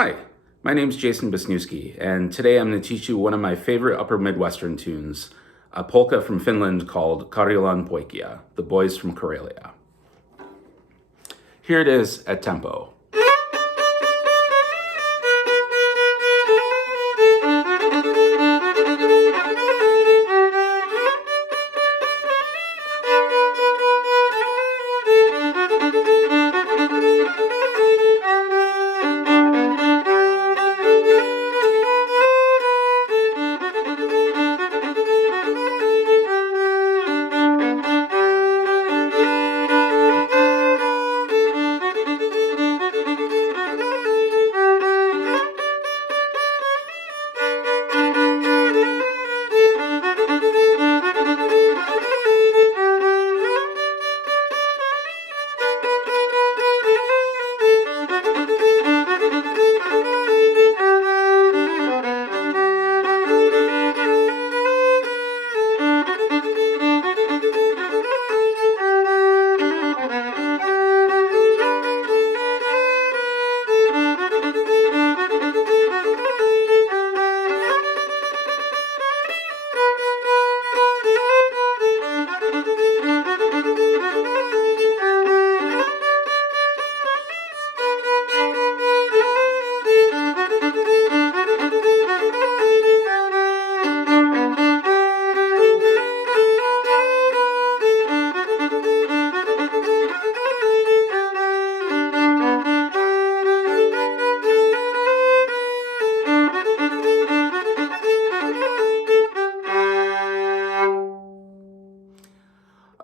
Hi, my name's Jason Wisniewski, and today I'm going to teach you one of my favorite Upper Midwestern tunes, a polka from Finland called Karjalan Poikia I, the boys from Karelia. Here it is at tempo.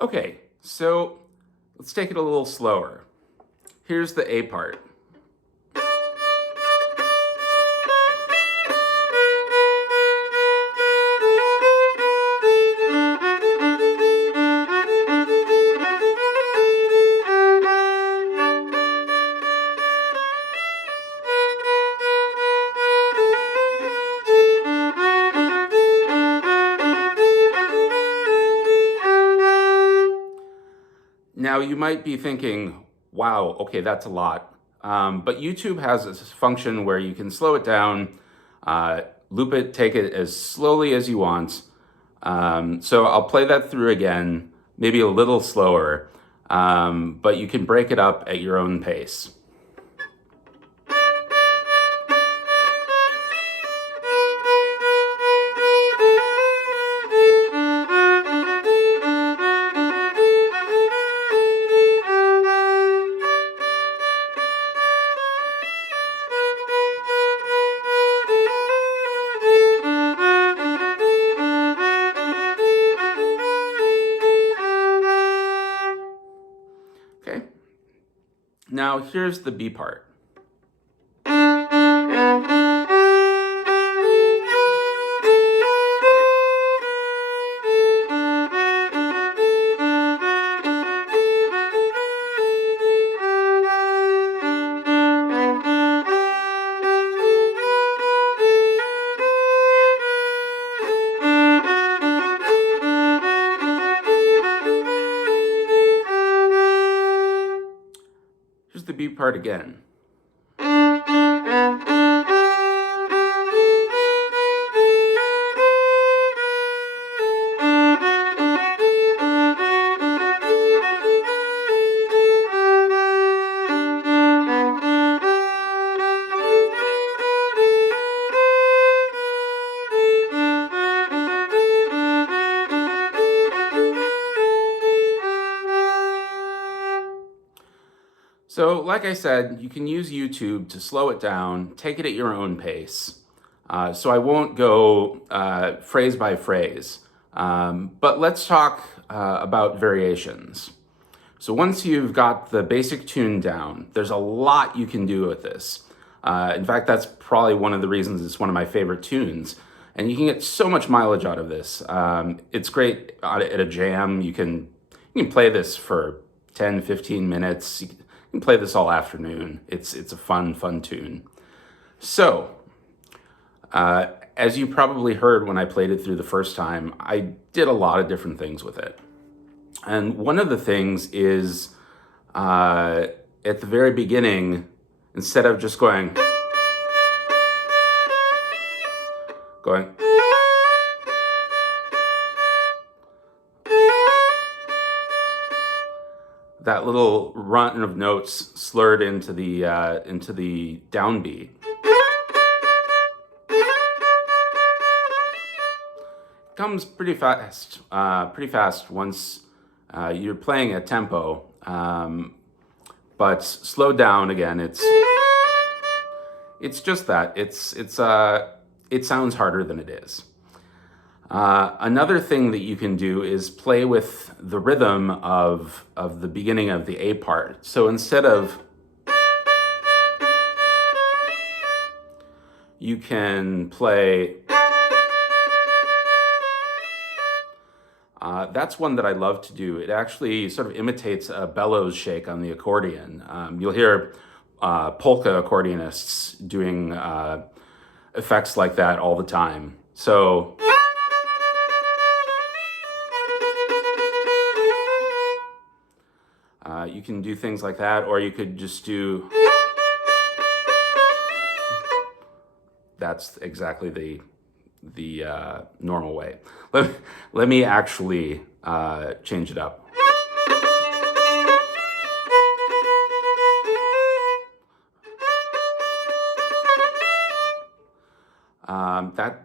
Okay, so let's take it a little slower. Here's the A part. Now you might be thinking, wow, okay, that's a lot. But YouTube has this function where you can slow it down, loop it, take it as slowly as you want. So I'll play that through again, maybe a little slower, but you can break it up at your own pace. Okay. Now here's the B part. Here's the B part again. So like I said, you can use YouTube to slow it down, take it at your own pace. So I won't go phrase by phrase, but let's talk about variations. So once you've got the basic tune down, there's a lot you can do with this. In fact, that's probably one of the reasons it's one of my favorite tunes. And you can get so much mileage out of this. It's great at a jam. You can play this for 10, 15 minutes. You can play this all afternoon. It's a fun tune. So, as you probably heard when I played it through the first time, I did a lot of different things with it. And one of the things is, at the very beginning, instead of just going, going. That little run of notes slurred into the downbeat. Comes pretty fast once you're playing a tempo, but slowed down again. It's just that it sounds harder than it is. Another thing that you can do is play with the rhythm of the beginning of the A part. So instead of, you can play. That's one that I love to do. It actually sort of imitates a bellows shake on the accordion. You'll hear polka accordionists doing effects like that all the time. So you can do things like that, or you could just do. That's exactly the normal way. Let me actually change it up.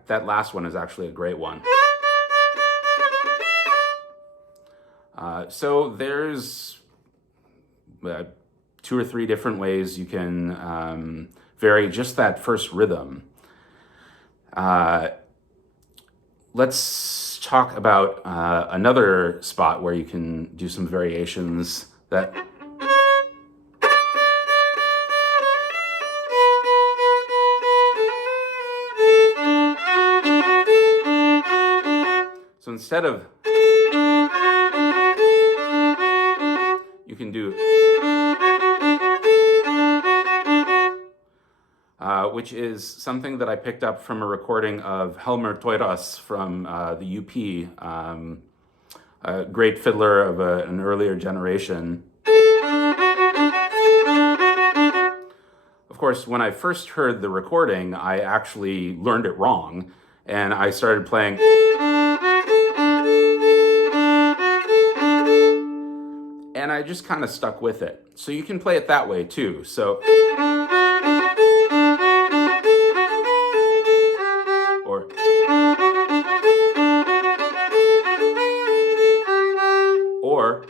That last one is actually a great one. So there's 2 or 3 different ways you can vary just that first rhythm. Let's talk about another spot where you can do some variations that. So instead of, you can do, which is something that I picked up from a recording of Helmer Teuras from the UP, a great fiddler of an earlier generation. Of course, when I first heard the recording, I actually learned it wrong, and I started playing. And I just kind of stuck with it. So you can play it that way too. So, or,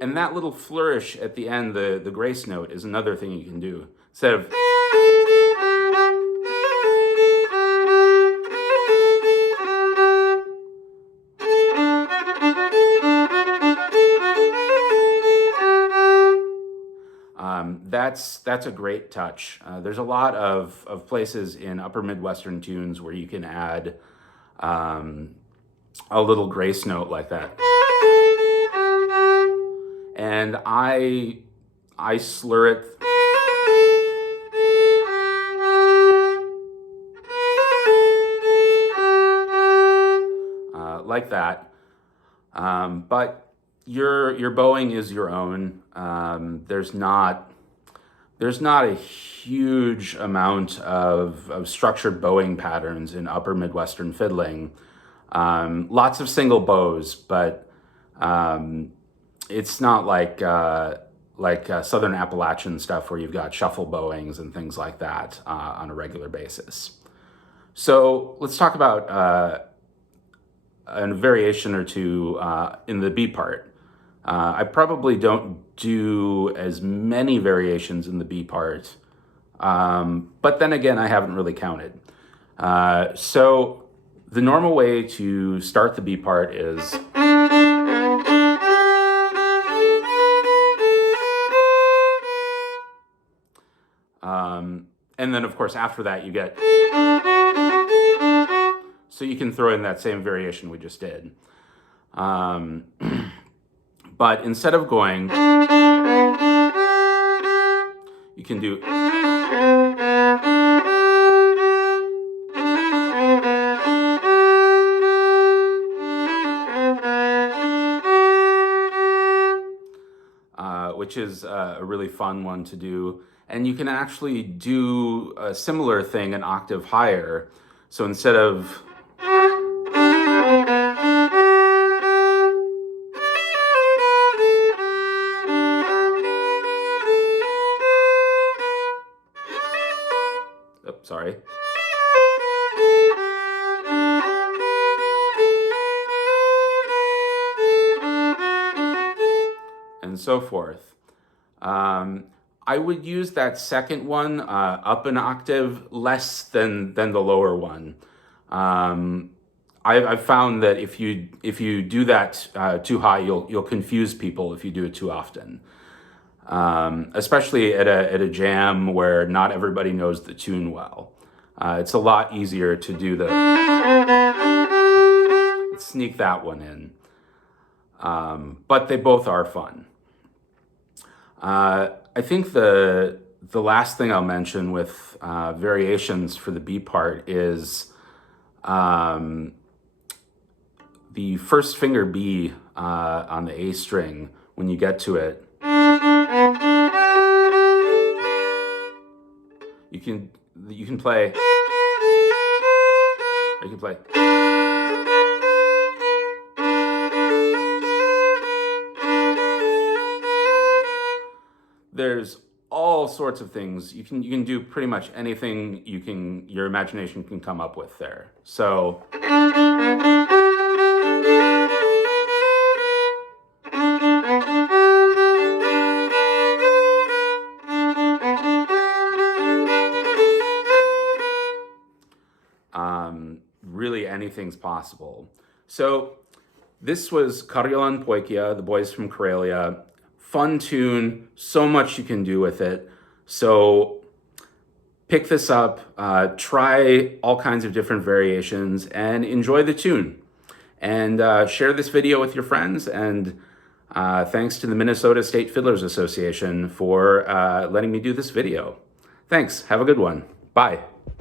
and that little flourish at the end, the grace note, is another thing you can do. Instead of, that's a great touch. There's a lot of places in upper Midwestern tunes where you can add a little grace note like that. And I slur it. Like that. But your bowing is your own. There's not a huge amount of structured bowing patterns in upper Midwestern fiddling. Lots of single bows, but it's not like Southern Appalachian stuff where you've got shuffle bowings and things like that on a regular basis. So let's talk about a variation or two in the B part. I probably don't do as many variations in the B part, but then again, I haven't really counted. So the normal way to start the B part is, and then of course after that you get, so you can throw in that same variation we just did. But instead of going, you can do, which is a really fun one to do. and you can actually do a similar thing an octave higher. So instead of sorry. And so forth. I would use that second one up an octave less than the lower one. I've found that if you do that too high, you'll confuse people if you do it too often. Especially at a jam where not everybody knows the tune well. It's a lot easier to do sneak that one in. But they both are fun. I think the last thing I'll mention with variations for the B part is the first finger B on the A string. When you get to it, you can play, or you can play. There's all sorts of things you can do. Pretty much anything your imagination can come up with there. So really anything's possible. So this was Karjalan Poikia I, the boys from Karelia. Fun tune, so much you can do with it. So pick this up, try all kinds of different variations, and enjoy the tune. And share this video with your friends. And thanks to the Minnesota State Fiddlers Association for letting me do this video. Thanks. Have a good one. Bye.